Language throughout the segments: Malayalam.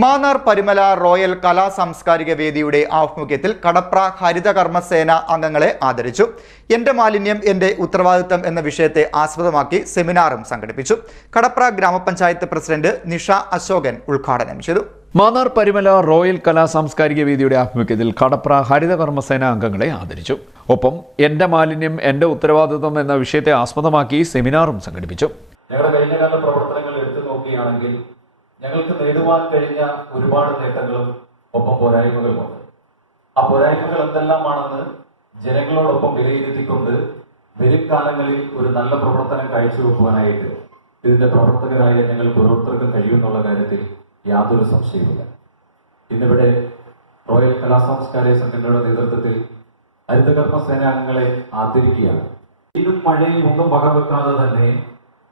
മാന്നാർ പരിമല റോയൽ കലാ സാംസ്കാരിക വേദിയുടെ ആഭിമുഖ്യത്തിൽ കടപ്ര ഹരിതകർമ്മസേന അംഗങ്ങളെ ആദരിച്ചു. എന്റെ മാലിന്യം എന്റെ ഉത്തരവാദിത്തം എന്ന വിഷയത്തെ ആസ്പദമാക്കി സെമിനാറും സംഘടിപ്പിച്ചു. കടപ്ര ഗ്രാമപഞ്ചായത്ത് പ്രസിഡന്റ് നിഷ അശോകൻ ഉദ്ഘാടനം ചെയ്തു. മാന്നാർ പരിമല റോയൽ കലാ സാംസ്കാരിക വേദിയുടെ ആഭിമുഖ്യത്തിൽ കടപ്ര ഹരിതകർമ്മസേന അംഗങ്ങളെ ആദരിച്ചു. ഒപ്പം എന്റെ മാലിന്യം എന്റെ ഉത്തരവാദിത്തം എന്ന വിഷയത്തെ ആസ്പദമാക്കി സെമിനാറും സംഘടിപ്പിച്ചു. ഞങ്ങളുടെ കഴിഞ്ഞകാല പ്രവർത്തനങ്ങൾ എടുത്തു നോക്കുകയാണെങ്കിൽ ഞങ്ങൾക്ക് നേടുവാൻ കഴിഞ്ഞ ഒരുപാട് നേട്ടങ്ങളും ഒപ്പം പോരായ്മകളുമുണ്ട്. ആ പോരായ്മകൾ എന്തെല്ലാമാണെന്ന് ജനങ്ങളോടൊപ്പം വിലയിരുത്തിക്കൊണ്ട് വരും കാലങ്ങളിൽ ഒരു നല്ല പ്രവർത്തനം കാഴ്ചവെക്കുവാനായിട്ട് ഇതിന്റെ പ്രവർത്തകരായ ഞങ്ങൾക്ക് ഓരോരുത്തർക്കും കഴിയുമെന്നുള്ള കാര്യത്തിൽ യാതൊരു സംശയവുമില്ല. ഇന്നിവിടെ റോയൽ കലാ സാംസ്കാരിക സംഘടനയുടെ നേതൃത്വത്തിൽ ഹരിതകർമ്മ സേനാംഗങ്ങളെ ആദരിക്കുകയാണ്. ഇതും മഴയും ഒന്നും വകവെക്കാതെ തന്നെ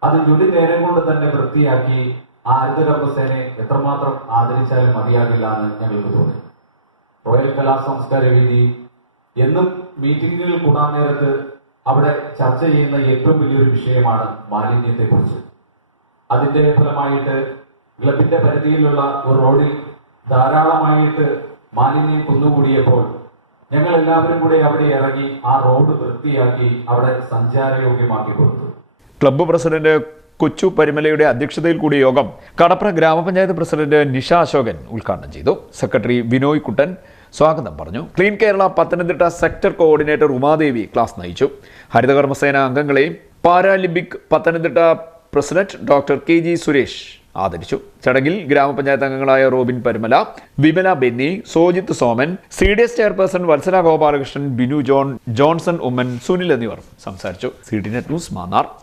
അത് ഞൊടി നേരം കൊണ്ട് തന്നെ വൃത്തിയാക്കി ആ ഹരിതകർമ്മസേനയെ എത്രമാത്രം ആദരിച്ചാലും മതിയാകില്ല എന്ന് ഞങ്ങൾക്ക് തോന്നി. റോയൽ കലാ സംസ്കാര വേദി എന്നും മീറ്റിംഗുകൾ കൂടാൻ നേരത്ത് അവിടെ ചർച്ച ചെയ്യുന്ന ഏറ്റവും വലിയൊരു വിഷയമാണ് മാലിന്യത്തെക്കുറിച്ച്. അതിന്റെ ഫലമായിട്ട് ക്ലബിന്റെ പരിധിയിലുള്ള ഒരു റോഡിൽ ധാരാളമായിട്ട് മാലിന്യം കുന്നുകൂടിയപ്പോൾ ഞങ്ങൾ എല്ലാവരും കൂടെ അവിടെ ഇറങ്ങി ആ റോഡ് വൃത്തിയാക്കി അവിടെ സഞ്ചാരയോഗ്യമാക്കി കൊടുത്തു. ക്ലബ്ബ് പ്രസിഡന്റ് കൊച്ചു പരിമലയുടെ അധ്യക്ഷതയിൽ കൂടിയ യോഗം കടപ്ര ഗ്രാമപഞ്ചായത്ത് പ്രസിഡന്റ് നിഷ അശോകൻ ഉദ്ഘാടനം ചെയ്തു. സെക്രട്ടറി ബിനോയ് കുട്ടൻ സ്വാഗതം പറഞ്ഞു. Clean Kerala Pathanamthitta sector coordinator Umadevi class നയിച്ചു. ഹരിതകർമ്മസേന അംഗങ്ങളെ Paralympic Pathanamthitta president doctor KG Suresh ആദരിച്ചു. ചടങ്ങിൽ ഗ്രാമപഞ്ചായത്ത് അംഗങ്ങളായ Robin Parimala, Vimala Benny, Sojith Soman, CDS chairperson Valsala Gopalakrishnan, Binu John, Johnson Oommen, Sunil എന്നിവർ സംസാരിച്ചു. CDNet news Mannar.